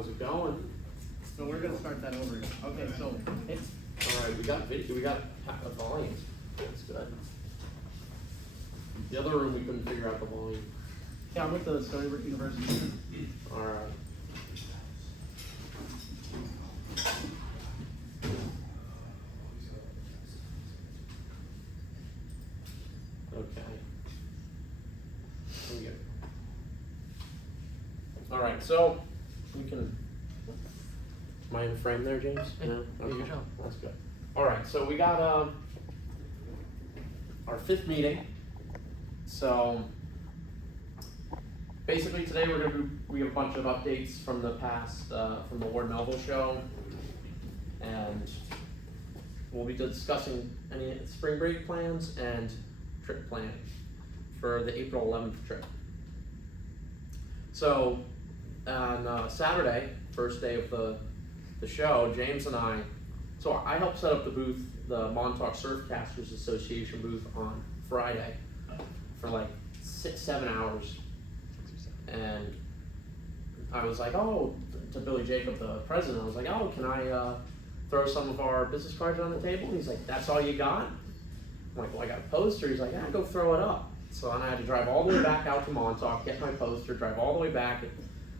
How's it going? So we're gonna start that over again. Okay, so it's All right, we got video, we got volume. That's good. The other room, we couldn't figure out the volume. yeah, I'm with the Stony Brook University. All right. Okay. Here we go. All right, so we can. Am I in frame there, James? Yeah, No? yeah, Okay. good job. That's good. All right, so we got our fifth meeting. So basically today we have a bunch of updates from the past, from the Ward Melville show, and we'll be discussing any spring break plans and trip planning for the April 11th trip. So on Saturday, first day of the show, James and I helped set up the booth, the Montauk Surfcasters Association booth on Friday for like 6-7 hours. And I was like, oh, to Billy Jacob, the president, I was like, oh, can I throw some of our business cards on the table? And he's like, that's all you got? I'm like, well, I got a poster. He's like, yeah, go throw it up. So then I had to drive all the way back out to Montauk, get my poster, drive all the way back at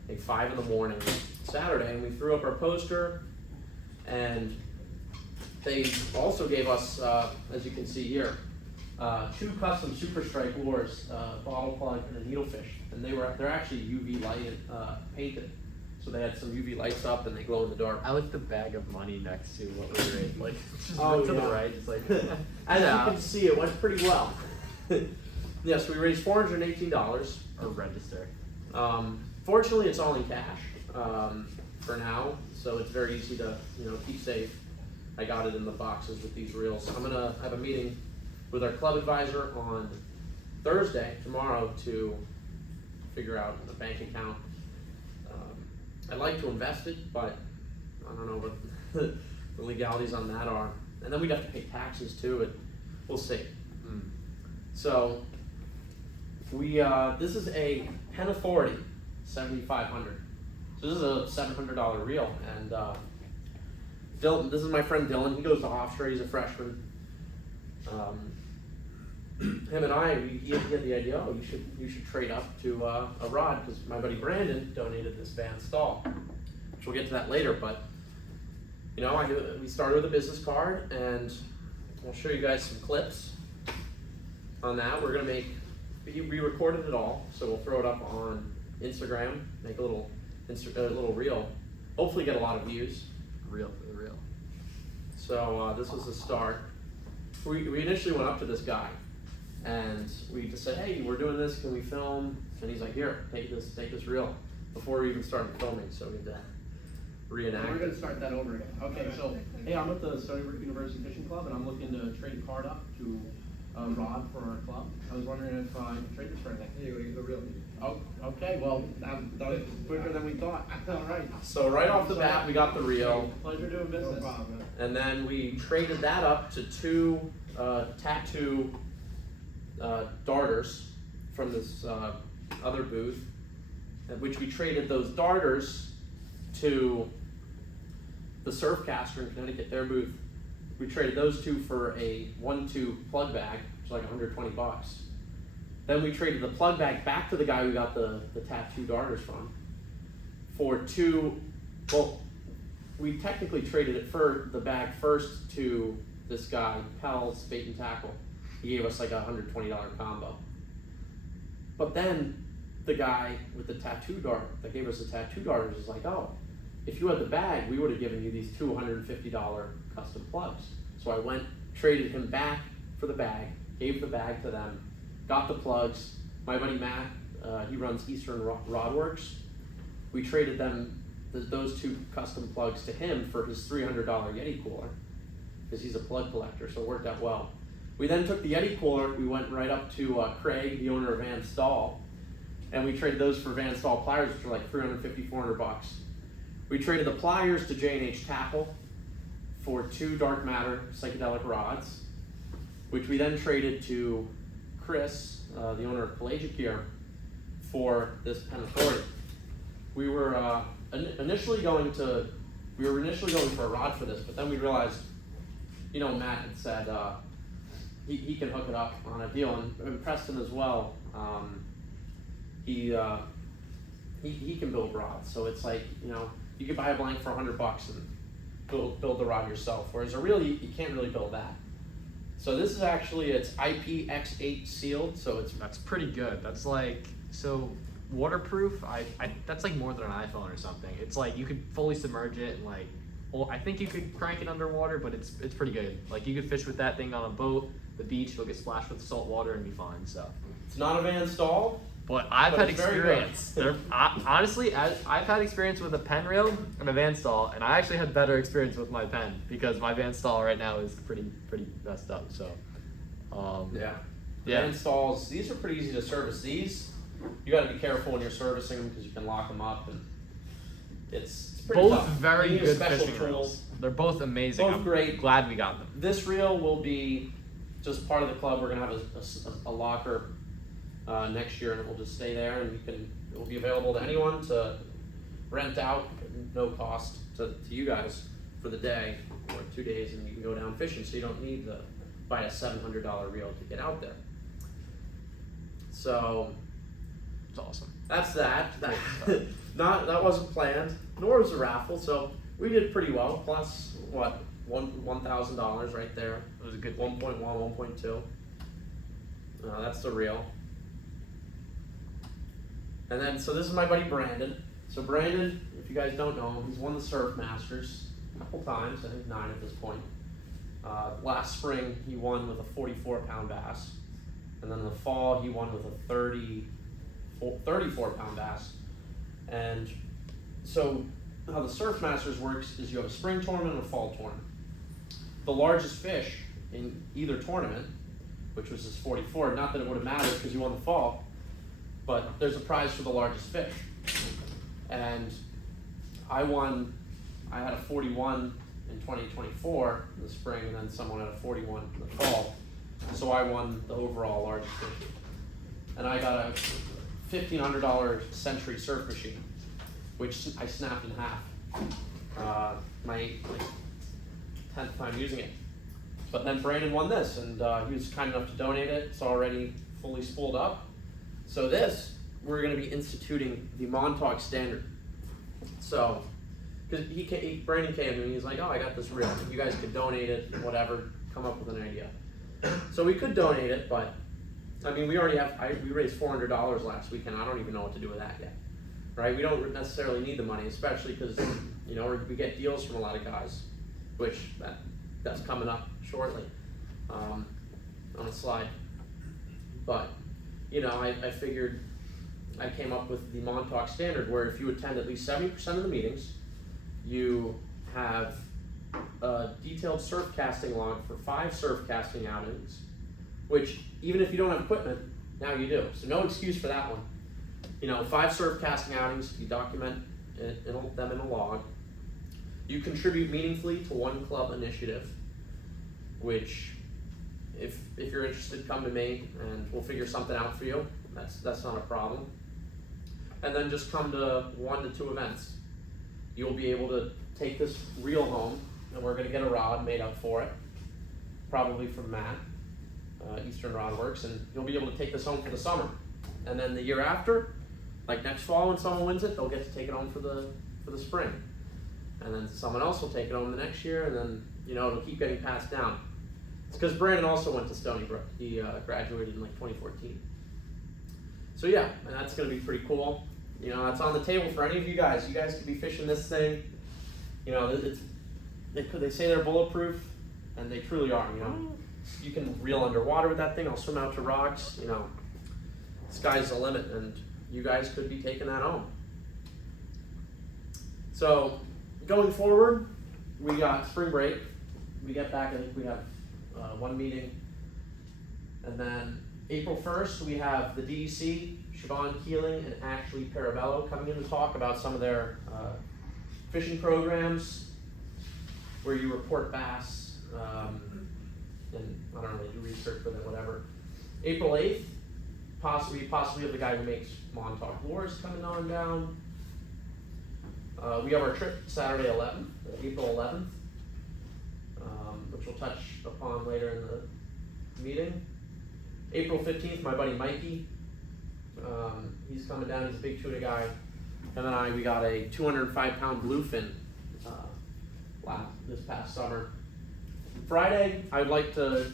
like 5 in the morning Saturday, and we threw up our poster. And they also gave us, as you can see here, 2 custom Super Strike lures, bottle plug and a needlefish, and they're actually UV lighted, painted. So they had some UV lights up and they glow in the dark. I like the bag of money next to what we raised, like just Oh, to yeah. the right, just like As yeah. you can see, it went pretty well. Yes, we raised $418. or register. Fortunately, it's all in cash for now, so it's very easy to keep safe. I got it in the boxes with these reels. I'm gonna have a meeting with our club advisor on Thursday, tomorrow, to figure out a bank account. I'd like to invest it, but I don't know what the legalities on that are. And then we'd have to pay taxes too, and we'll see. So we this is a Penn Authority 7500. So this is a $700 reel, and Dylan, this is my friend Dylan. He goes to Hofstra. He's a freshman. Him and I, he had the idea. Oh, you should trade up to a rod, because my buddy Brandon donated this Van Stall, which we'll get to that later. But we started with a business card, and I'll show you guys some clips on that. We're gonna we recorded it all, so we'll throw it up on Instagram, make a little reel, hopefully get a lot of views. Real for the real. So this was the start. We initially went up to this guy, and we just said, hey, we're doing this, can we film? And he's like, here, take this reel, before we even started filming, so we had to reenact. We're gonna start that over again. Okay, so hey, I'm with the Stony Brook University Fishing Club, and I'm looking to trade a card up to a rod for our club. I was wondering if I could trade this for anything. Here you go, the real. Oh, okay. Well, that was quicker than we thought. All right. So right off the bat, we got the reel, Pleasure doing No business. problem, man. and then we traded that up to 2 tattoo darters from this other booth, at which we traded those darters to the Surfcaster in Connecticut, their booth. We traded those 2 for a 1-2 plug bag, which is like $120. Then we traded the plug bag back to the guy we got the tattoo darters from for 2. Well, we technically traded it for the bag first to this guy, Pell's Bait and Tackle. He gave us like a $120 combo. But then the guy with the tattoo dart that gave us the tattoo darters was like, oh, if you had the bag, we would have given you these $250 custom plugs. So I went, traded him back for the bag, gave the bag to them, got the plugs. My buddy Matt, he runs Eastern Rod Works. We traded them, those 2 custom plugs to him for his $300 Yeti cooler, because he's a plug collector, so it worked out well. We then took the Yeti cooler, we went right up to Craig, the owner of Van Stall, and we traded those for Van Stall pliers, which were like $350, $400. We traded the pliers to J&H Tackle for 2 dark matter psychedelic rods, which we then traded to Chris, the owner of Pelagic Gear, for this Penn Authority. we were initially going for a rod for this, but then we realized, Matt had said he can hook it up on a deal, and Preston as well. He can build rods, so it's like, you could buy a blank for $100 and build the rod yourself. Whereas a reel, you can't really build that. So this is actually, it's IPX8 sealed, so That's pretty good. That's like, so waterproof, that's like more than an iPhone or something. It's like you could fully submerge it and like, well, I think you could crank it underwater, but it's pretty good. Like you could fish with that thing on a boat, the beach, it'll get splashed with salt water and be fine, so. it's not a Van Stahl. But I've had it's very good. experience. Honestly, I've had experience with a pen reel and a Van Stahl, and I actually had better experience with my pen because my Van Stahl right now is pretty messed up. So, Yeah. Yeah. Van Stahls, these are pretty easy to service. These, you got to be careful when you're servicing them because you can lock them up, and it's pretty both tough. very You need good special fishing tools. reels. They're both amazing. Both I'm great. glad we got them. This reel will be just part of the club. We're gonna have a locker next year, and it will just stay there, and it will be available to anyone to rent out at no cost to you guys for the day or 2 days, and you can go down fishing, so you don't need to buy a $700 reel to get out there. So It's awesome. that's that. That wasn't planned, nor was the raffle. So we did pretty well. Plus what, $1,000 right there. It was a good 1.1, 1.2. That's the reel. And then, so this is my buddy Brandon. So Brandon, if you guys don't know him, he's won the Surf Masters a couple times, I think 9 at this point. Last spring, he won with a 44-pound bass. And then in the fall, he won with a 34-pound bass. And so how the Surf Masters works is you have a spring tournament and a fall tournament. The largest fish in either tournament, which was this 44, not that it would have mattered because you won the fall, but there's a prize for the largest fish. And I had a 41 in 2024 in the spring, and then someone had a 41 in the fall. So I won the overall largest fish. And I got a $1,500 Century surf machine, which I snapped in half. My 10th time using it. But then Brandon won this, and he was kind enough to donate it. It's already fully spooled up. So this, we're going to be instituting the Montauk standard. So, because Brandon came to me, he's like, oh, I got this reel. You guys could donate it, whatever, come up with an idea. So we could donate it, but, I mean, we already we raised $400 last weekend. I don't even know what to do with that yet, right? We don't necessarily need the money, especially because, we get deals from a lot of guys, which that's coming up shortly on a slide. But, I figured I came up with the Montauk standard where if you attend at least 70% of the meetings, you have a detailed surf casting log for 5 surf casting outings, which even if you don't have equipment, now you do. So no excuse for that one. 5 surf casting outings, you document them in a log. You contribute meaningfully to one club initiative, which if you're interested, come to me and we'll figure something out for you. That's not a problem. And then just come to 1 to 2 events. You'll be able to take this reel home, and we're going to get a rod made up for it, probably from Matt, Eastern Rod Works, and you'll be able to take this home for the summer. And then the year after, like next fall when someone wins it, they'll get to take it home for the spring. And then someone else will take it home the next year, and then it'll keep getting passed down. It's because Brandon also went to Stony Brook. He graduated in like 2014. So yeah, and that's going to be pretty cool. That's on the table for any of you guys. You guys could be fishing this thing. They say they're bulletproof, and they truly are. You can reel underwater with that thing. I'll swim out to rocks. Sky's the limit, and you guys could be taking that home. So going forward, we got spring break. We get back, I think we have 1 meeting. And then April 1st, we have the DEC, Siobhan Keeling and Ashley Parabello coming in to talk about some of their fishing programs where you report bass, and I don't know, they do research with it, whatever. April 8th, possibly have the guy who makes Montauk lures coming on down. We have our trip Saturday 11th, April 11th, which we'll touch upon later in the meeting. April 15th, my buddy Mikey, he's coming down, he's a big tuna guy. Him and we got a 205-pound bluefin this past summer. Friday, I'd like to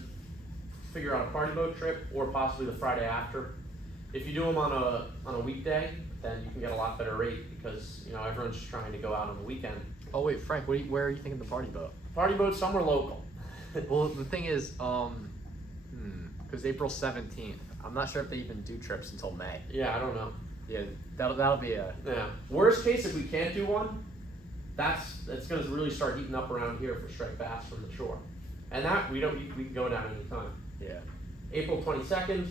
figure out a party boat trip, or possibly the Friday after. If you do them on a weekday, then you can get a lot better rate, because everyone's just trying to go out on the weekend. Oh wait, Frank, where are you thinking the party boat? Party boat somewhere local. Well, the thing is, because April 17th, I'm not sure if they even do trips until May. Yeah, I don't know. Yeah, that'll be a. Yeah. Worst case, if we can't do one, that's going to really start heating up around here for striped bass from the shore, and that we can go down anytime. Yeah. April 22nd,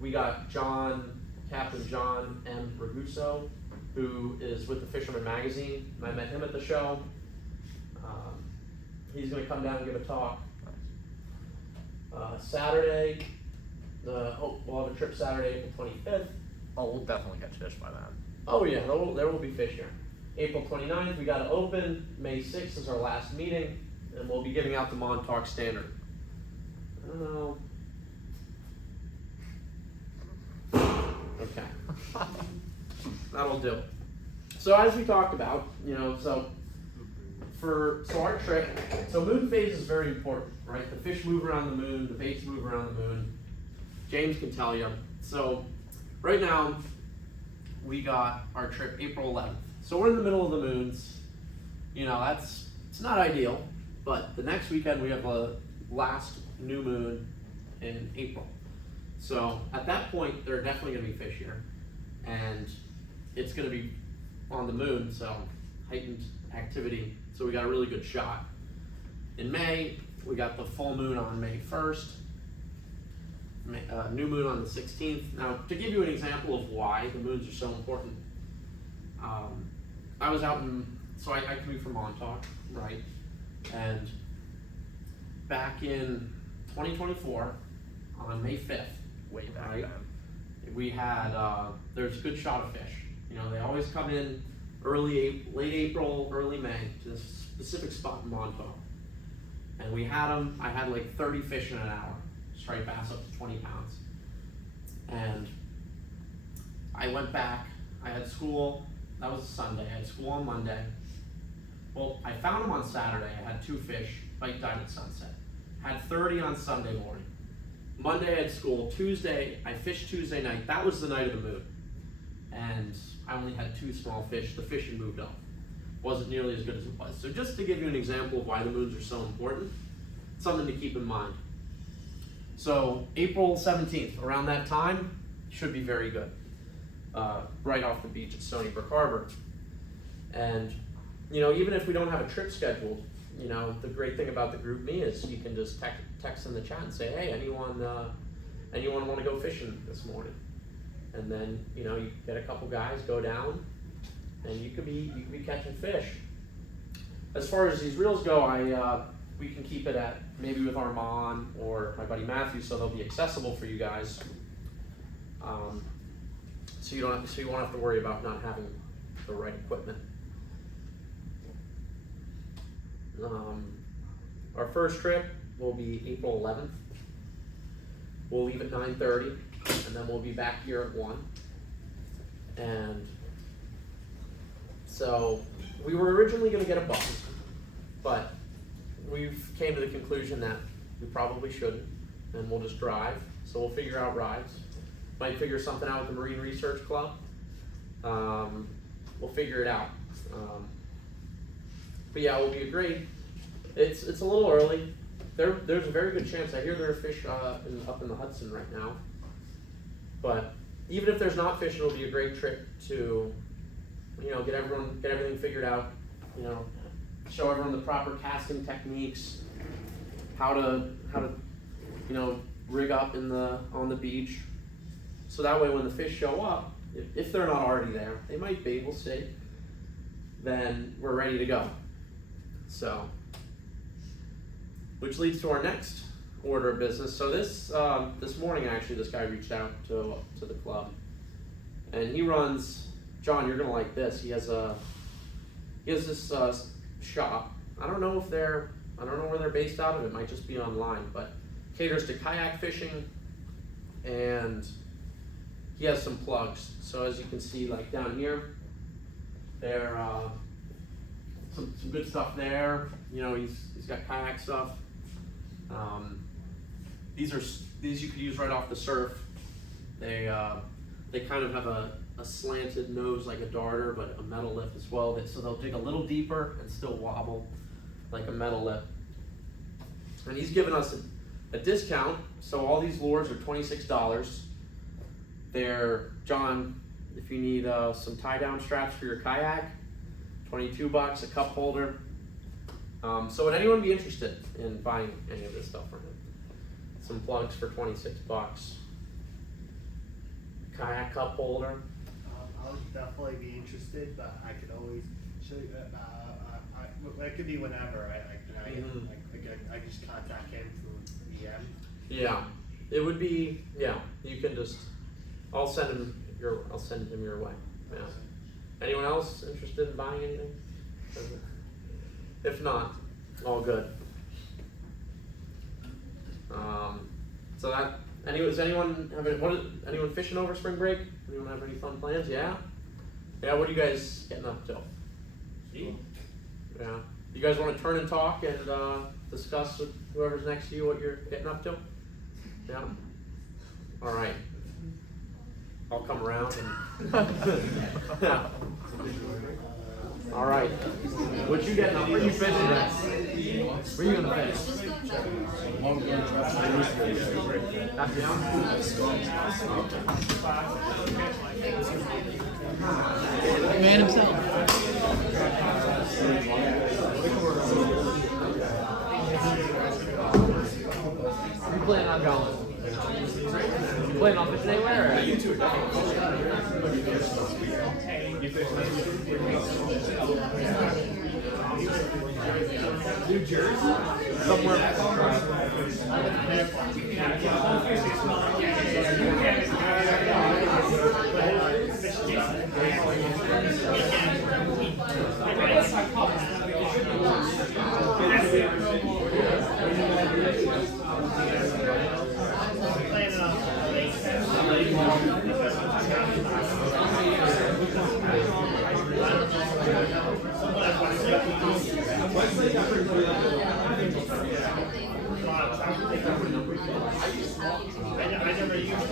we got Captain John M. Raguso, who is with the Fisherman Magazine, and I met him at the show. He's going to come down and give a talk. Saturday, we'll have a trip Saturday, April 25th. Oh, we'll definitely catch fish by then. Oh yeah, there will be fish here. April 29th, we got to open. May 6th is our last meeting, and we'll be giving out the Montauk Standard. I don't know. Okay. That'll do. So as we talked about, so our trip, so moon phase is very important, right? The fish move around the moon, the baits move around the moon. James can tell you. So right now, we got our trip April 11th. So we're in the middle of the moons. It's not ideal, but the next weekend we have the last new moon in April. So at that point, there are definitely going to be fish here, and it's going to be on the moon, so heightened activity. So we got a really good shot. In May, we got the full moon on May 1st, new moon on the 16th. Now, to give you an example of why the moons are so important, I was out so I commute from Montauk, right? And back in 2024, on May 5th, Way back right, then. we had, there's a good shot of fish. They always come in late April, early May to this specific spot in Montauk. And we had them, I had like 30 fish in an hour, striped bass up to 20 pounds. And I went back, I had school, that was Sunday, I had school on Monday. Well, I found them on Saturday, I had 2 fish, bite died at sunset. Had 30 on Sunday morning. Monday I had school, Tuesday, I fished Tuesday night, that was the night of the moon. And I only had 2 small fish, the fishing moved up. Wasn't nearly as good as it was. So just to give you an example of why the moons are so important, something to keep in mind. So April 17th, around that time, should be very good. Right off the beach at Stony Brook Harbor. And, even if we don't have a trip scheduled, the great thing about the group me is you can just text in the chat and say, hey, anyone want to go fishing this morning? And then, you get a couple guys, go down, and you could be catching fish. As far as these reels go, we can keep it at maybe with Armand or my buddy Matthew, so they'll be accessible for you guys. So you won't have to worry about not having the right equipment. Our first trip will be April 11th. We'll leave at 9:30, and then we'll be back here at 1. And so we were originally going to get a bus, but we've came to the conclusion that we probably shouldn't, and we'll just drive. So we'll figure out rides. Might figure something out with the Marine Research Club. We'll figure it out. But yeah, it will be a great. It's a little early. There's a very good chance. I hear there are fish up in the Hudson right now. But even if there's not fish, it'll be a great trip to, get everything figured out. Show everyone the proper casting techniques, how to rig up on the beach. So that way, when the fish show up, if they're not already there, they might be. We'll see. Then we're ready to go. So, which leads to our next order of business. So this morning, actually, this guy reached out to the club, and he runs. John, you're gonna like this. He has he has this shop. I don't know where they're based out of. It might just be online, but caters to kayak fishing, and he has some plugs. So as you can see, like down here, there some good stuff there. You know, he's got kayak stuff. These you could use right off the surf. They kind of have a slanted nose like a darter, but a metal lip as well. So they'll dig a little deeper and still wobble like a metal lip. And he's given us a discount. So all these lures are $26. They're, John, if you need some tie down straps for your kayak, $22, a cup holder. So would anyone be interested in buying any of this stuff from him? Some plugs for $26. Kayak cup holder. I would definitely be interested, but I could always show you. It could be whenever. I just contact him through DM. Yeah, it would be. Yeah, you can just. I'll send him your way. Yeah. Anyone else interested in buying anything? If not, all good. So that. Does anyone have anyone fishing over spring break? Anyone have any fun plans? Yeah. Yeah. What are you guys getting up to? Yeah. You guys want to turn and talk and discuss with whoever's next to you what you're getting up to? Yeah. All right. I'll come around and. Yeah. All right. What you getting up to? Where you fishing at? Where you gonna fish? Man himself. You planning on going? You planning on fishing anywhere? Or? You two New Jersey? Somewhere. I never used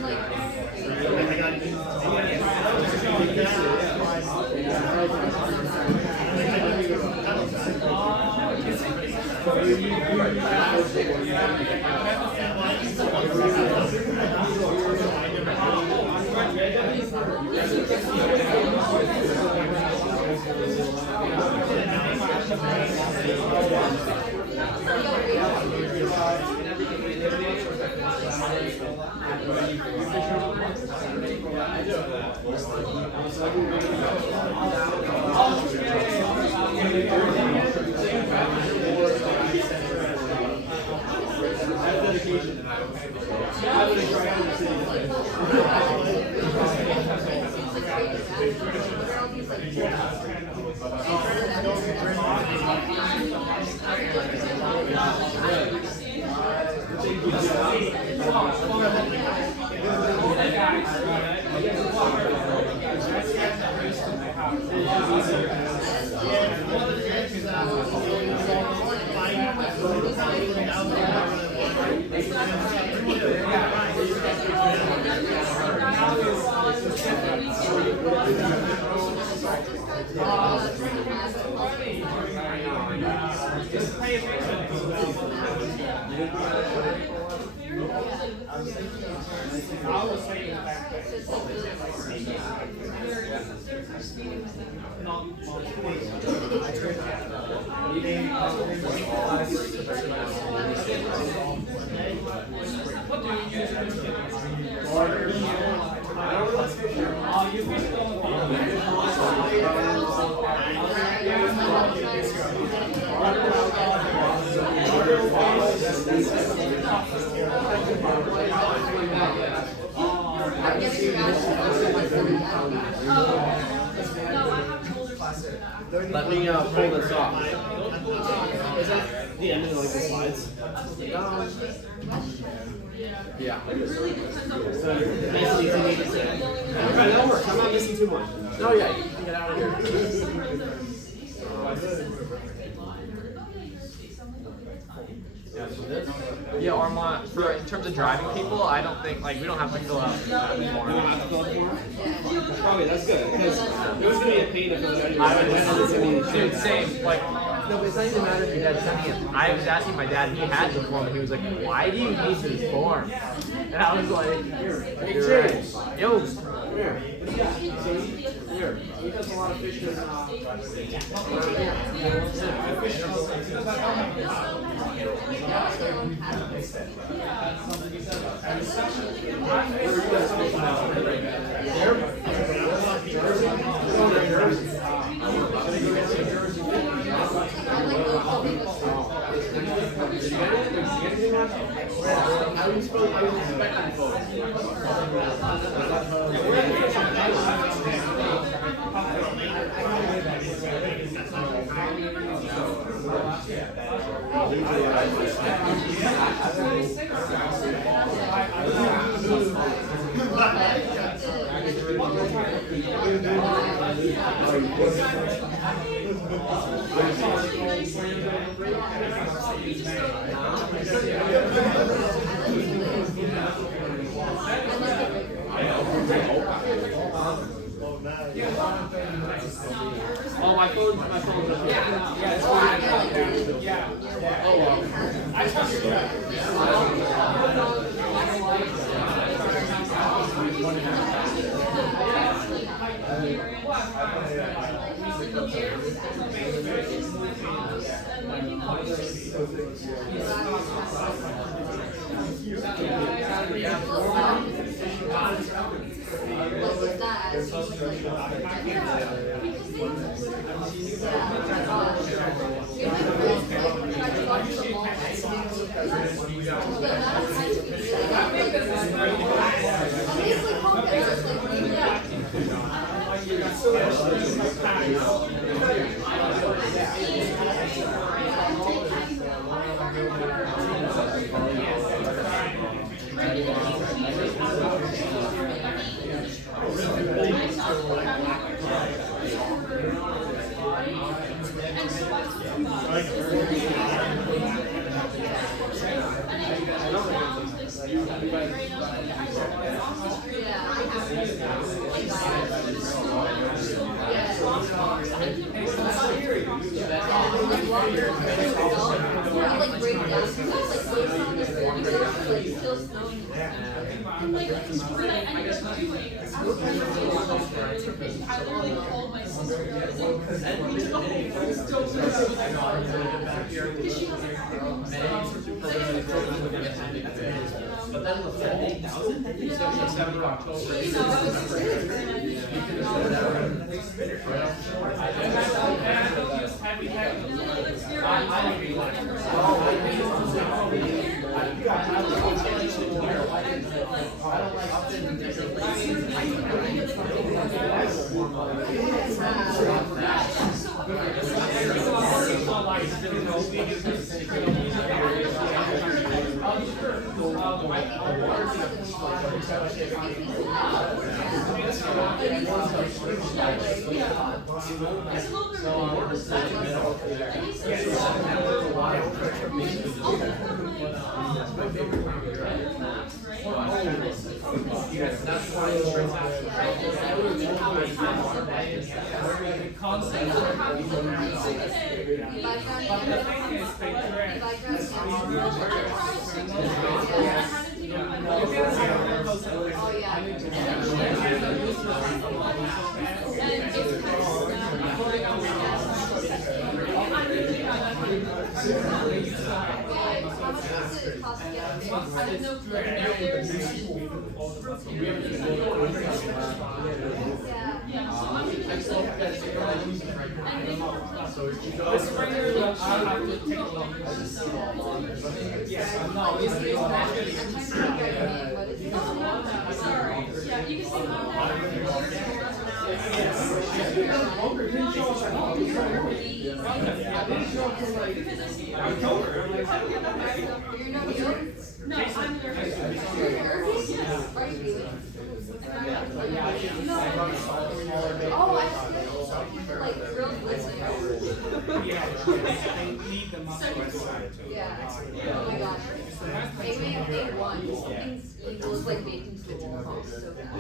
Let me pull this off. Is that the end of like the slides? Yeah. So basically, you need to say, okay, that works. I'm not missing too much. Oh yeah, you can get out of here. Yeah, Armand, for in terms of driving people, I don't think like we don't have to fill out that We don't form. have to fill it for? Okay, that's good. Because it was going to be a pain if it was already Dude, same. Like, no, but it's not even matter if your dad sent me it. I was asking my dad, he had the form, and he was like, "Why do you need this form?" And I was like, "You're right." Yo, Here. Here. He does a lot of fishing. I was expecting Oh, my phone. Yeah, it's fine. Yeah. Oh, well. But then the fall, 7th of October. Sorry. Yeah, you can say No, I'm nervous. You're nervous? Yes. Are you feeling? Oh, I feel some people like real listening. Yeah. Oh my gosh. They won. Something's evil is like baked into the wall. So bad.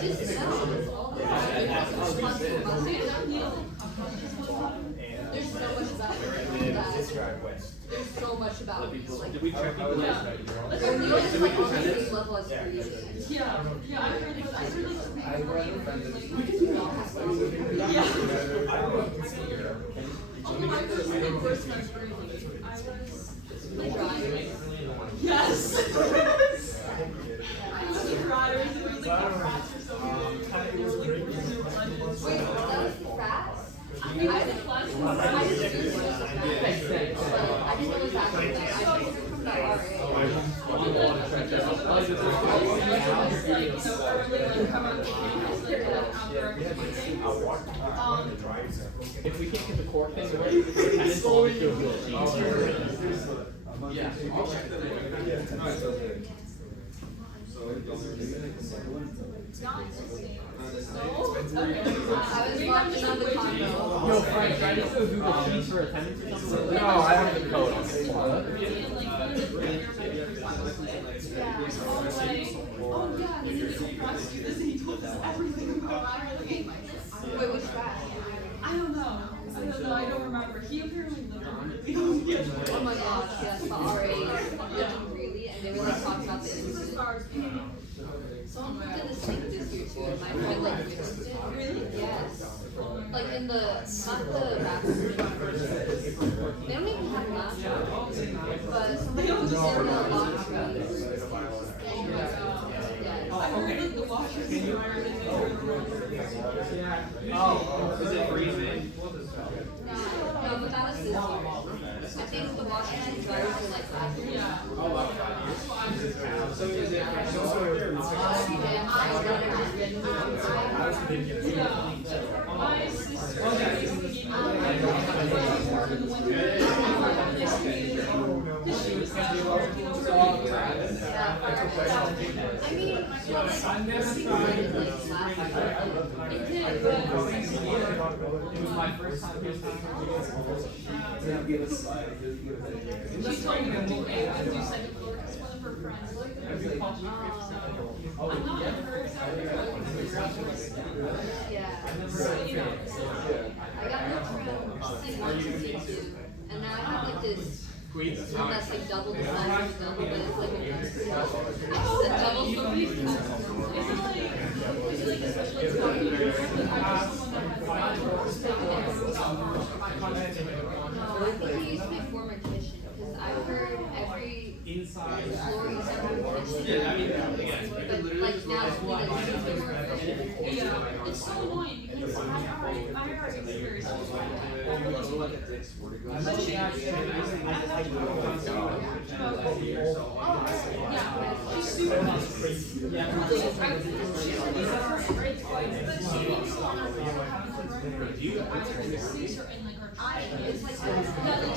Just smells all the time. There's so much about it that there's so much about it. Like, Did we check out yeah. They're like on the same level as freezing. Yeah, I heard like although my first time breathing, I was Dryers. yes. I was in dryers and it was like rats or something. Wait, that was the rats? I mean, I did class. I just assumed it was the rats. But I didn't know it was that. I just from that RA. If we can't get the cork thing away, it's all to do with Yeah. I was watching on the condo. Yo, Frank, try to do the sheets for attendance or something? No, I have the code. Oh yeah, he did so prosecute this and he told us everything about it. Wait, which rat? I don't know. I don't remember. He apparently lived on really Oh my gosh, yes, the RA living really, and they were like talking about the incident. Someone looked at this thing this year too, and my friend like witnessed it. Really? Yes. Like in the, not the bathroom. They don't even have bathrooms, but somebody was in the laundry. I heard that the washer and dryer in there. Oh, is it freezing? No, but that was this year. I think the washers and dryers are like that. Yeah. So is it? My sister basically gave me in the winter. I mean, it did, but It was my first time here. She told me to do second floor because one of her friends I'm not her yeah. I got moved from C1 to C2, and now I have like this one that's like double the size of the double, but it's like a double somebody's Is it like a special No, I think he used to be a former kitchen, because I've heard every floor used to have a kitchen. But like now it's because he's the more efficient. Yeah, it's so annoying because I already experienced but she she's super nice. It's like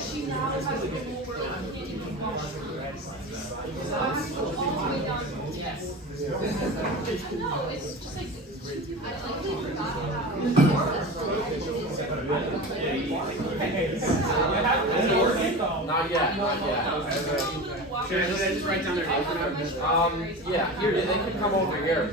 she now has a pool where like you can wash her. So I have to go all the way down to the yes. No, it's just like I totally forgot how Not yet, not yet. Should I just write down their name for them? Yeah, here, they can come over here.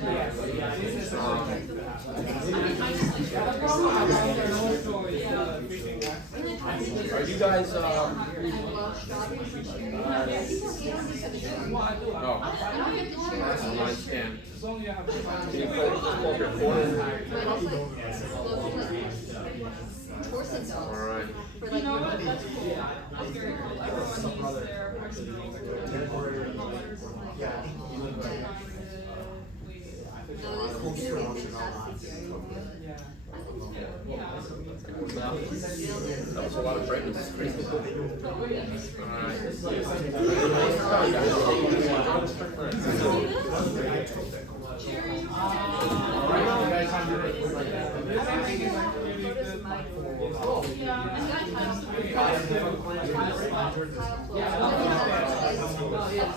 Are you guys, I love strawberries and cherries. oh, I don't get the cherries. online scan. But also, those are like porcelain dolls. Alright. For You like, know what? That's cool. That's very cool. Everyone needs their personal. no, this is gonna be fantastic. That was a lot of training. This is crazy. Cherry. Alright, you guys have your Photos of mine. Yeah. And then I that's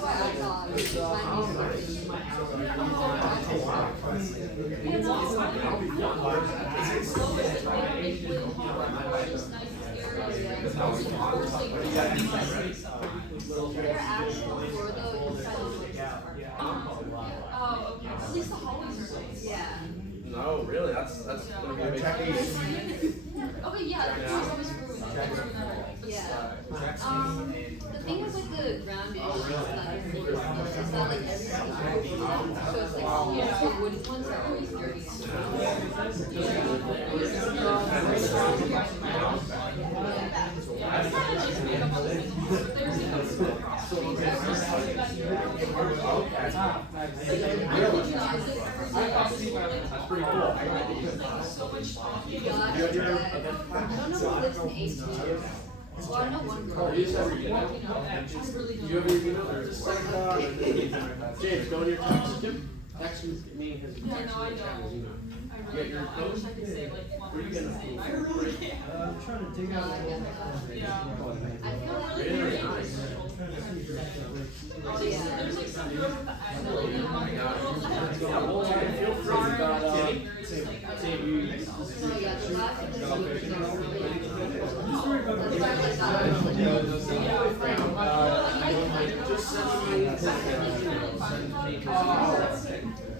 why I thought they're actual for the inside of the Oh, okay. At least the hallways are nice. yeah. No, really, that's gonna be a big piece. Okay, yeah, the doors always ruined. Yeah. The thing is like the ground is that like everything so it's like all the wooden ones are always dirty. That's pretty cool. So much fun. I don't know who lives in AT. Well, I know one girl. Do you have your email or just James, go in your text, text me his. Yeah, no, I don't. I really don't. I wish I could say like one person's name. I really can't. I'm trying to dig out a little. Yeah. I feel like Very nice. There's like some girls with the eyes that like Yeah, well, feel free, but, no, yeah, the last thing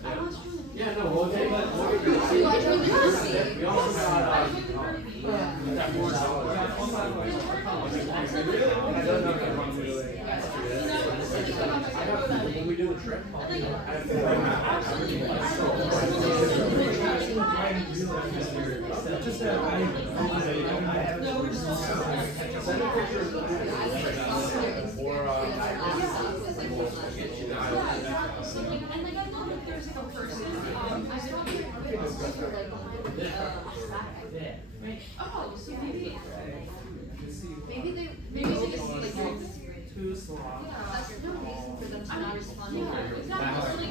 that's yeah, no, we'll get we also got, when we do the trip, send a picture of the or and like I know that there's like a person. I saw oh, so maybe they just like Too slow. that's no reason for them to not respond. yeah, exactly.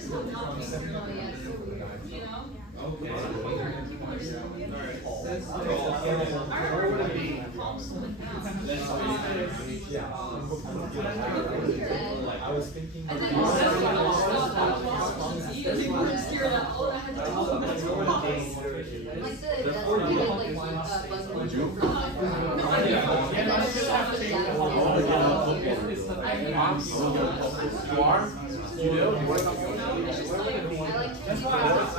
So like not you know? I was thinking. And then you were scared that all I had to do Like the you are? You do? What about that's why I was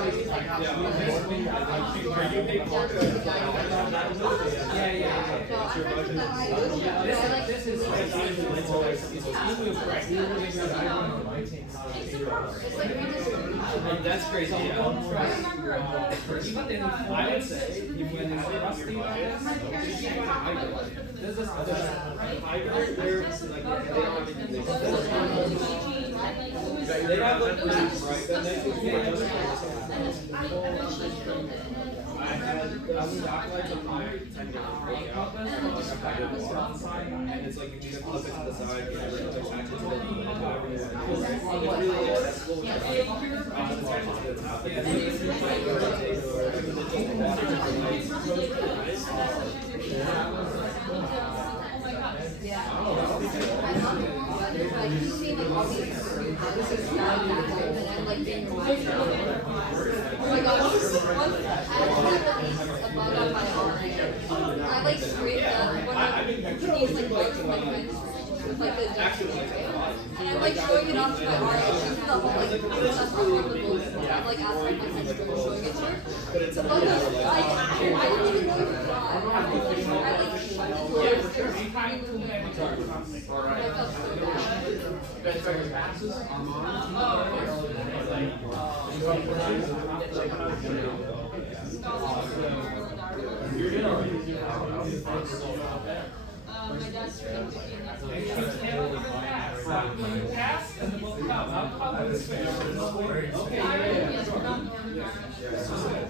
This is like that's crazy. I would say if you have rusty this is hybrid, they're like they have like right? Then next I was backlights on my 10-gallon breakout. And it's like you just flip it to the side, you never attach it to the whatever you want to do, right? It's really accessible. Attach it to the top. yeah. I love it. But I keep seeing like all these houses down back home and I'm like being reminded of it. Oh my gosh, once I had at least a bug on my arm. I like scraped up one of these like bugs in my friend's with like the duct tape. And I'm like showing it off to my arm and she's the whole like that's horrible. I'm like asking my friend to showing it to her. The bug was like I didn't even know it was gone. I like shut the door. Alright. I felt so bad. You guys got your passes online? My dad's turning 15 next week. Pass and the book come. I'll come this way. Okay, Yes, we're not normal. So,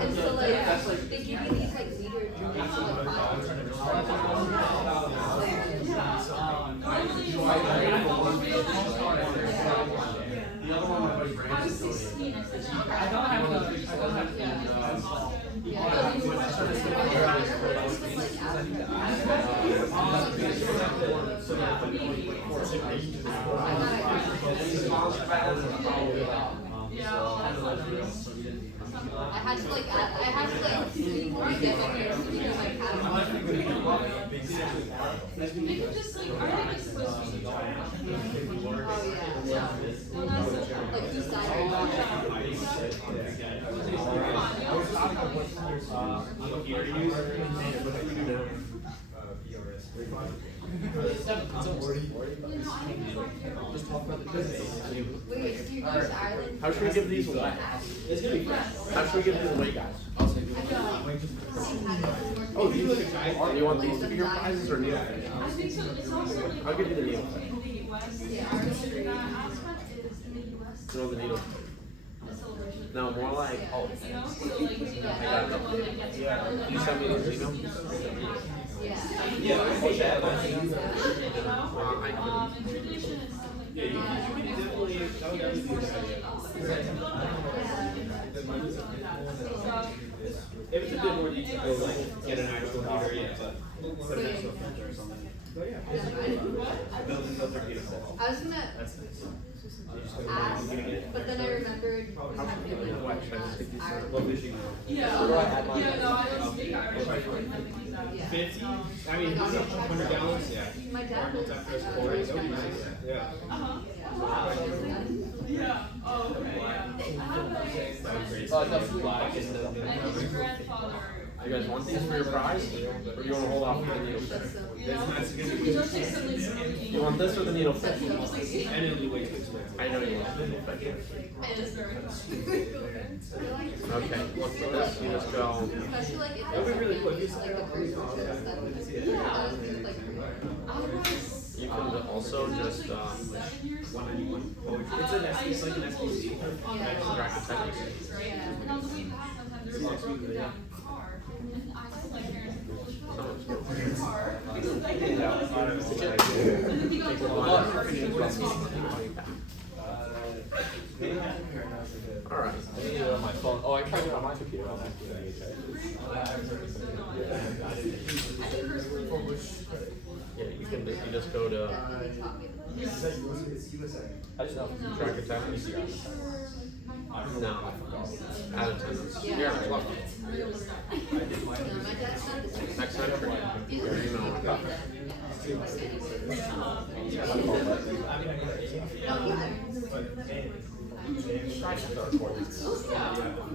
And so like they give you these like meter I had to like see where I get my parents because I had They could just like, are they like supposed to be? oh yeah. Like decided. Wait, so you go to Ireland? How should we give these away? How should we give these away, guys? Oh, these do you want these to be your prizes or needle fish? I think so, it's also like. I'll give you the needle fish. In the US, that aspect is in the US. Throw the needle fish. A celebration. No, more like, You know, so like, you know, the one that gets better than you send me these emails? Yeah. And tradition and stuff like that. If it's a bit more detailed, like get an actual heater, yeah, but put an actual filter or something. Built-in filter beautiful. I was gonna ask, but then I remembered. Yeah, no, I don't speak Irish, I don't have these out. 50? I mean, 100 gallons? Yeah. My dad was After it's poured, it's gonna be nice. Yeah. Yeah, oh, okay, yeah. I have like, and his grandfather. You guys want these for your prize? Or do you want to hold off for the needle fish? He does like something smoking. You want this or the needle fish? And it'll be way too expensive. I know you want the needle fish. It is very fun. Okay, look for this, you just go. Especially like if That'd be really cool. it's like the first one that like You can also just, 7 years. 191. It's an SBC, it's like an SBC. track the technique. Right? And on the way back, sometimes there's a broken down car. And I told my parents, well, we should probably go for your car. Because I didn't know. And then we got to Alright. On my phone. Oh, I tried it on my computer. On that Yeah, you can, you just go to I just know. track attack. No, add attendance. Yeah, I love it. Next time, your email.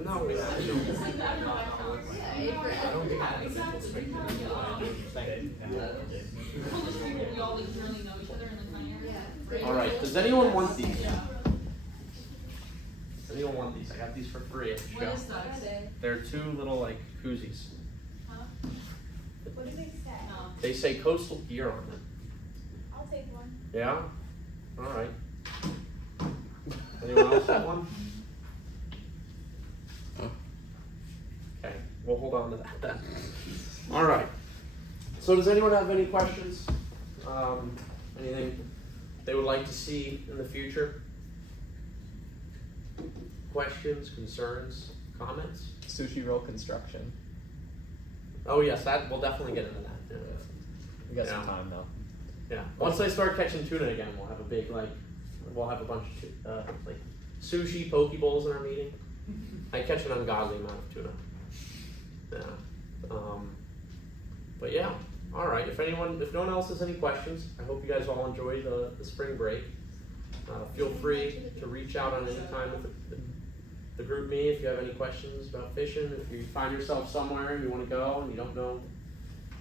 No, we don't. We all like really know each other in the tiny area. Alright, does anyone want these? Does anyone want these? I got these for free at the What show. is that? They're two little like koozies. Huh? What do they say? No. They say coastal gear on them. I'll take one. Yeah? Alright. Anyone else want one? Okay, we'll hold on to that then. Alright, So does anyone have any questions? Anything they would like to see in the future? Questions, concerns, comments? Sushi roll construction. Oh yes, that we'll definitely get into that. Yeah. We got Yeah. some time though. Yeah. Once they start catching tuna again, we'll have a big we'll have a bunch of like sushi, poke bowls in our meeting. I catch an ungodly amount of tuna. Yeah. But yeah. All right. If no one else has any questions, I hope you guys all enjoy the spring break. Feel free to reach out on any time with the group me if you have any questions about fishing. If you find yourself somewhere and you want to go and you don't know,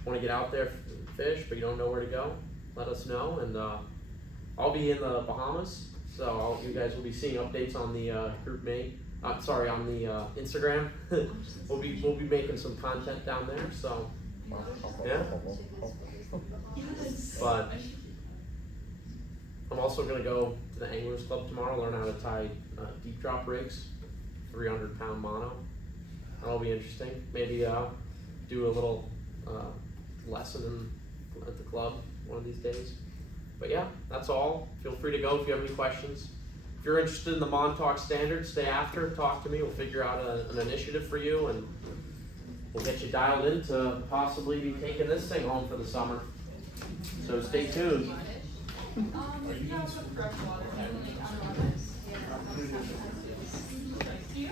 want to get out there and fish, but you don't know where to go, let us know. And I'll be in the Bahamas, so you guys will be seeing updates on the group me. On the Instagram. we'll be making some content down there. So yeah. But I'm also gonna go to the Anglers Club tomorrow, learn how to tie deep drop rigs, 300-pound mono. That'll be interesting. Maybe do a little lesson at the club one of these days. But yeah, that's all. Feel free to go if you have any questions. If you're interested in the Montauk Standard, stay after, talk to me. We'll figure out an initiative for you, and we'll get you dialed in to possibly be taking this thing home for the summer. So stay tuned. You know, some fresh water, like, I don't know. Yeah.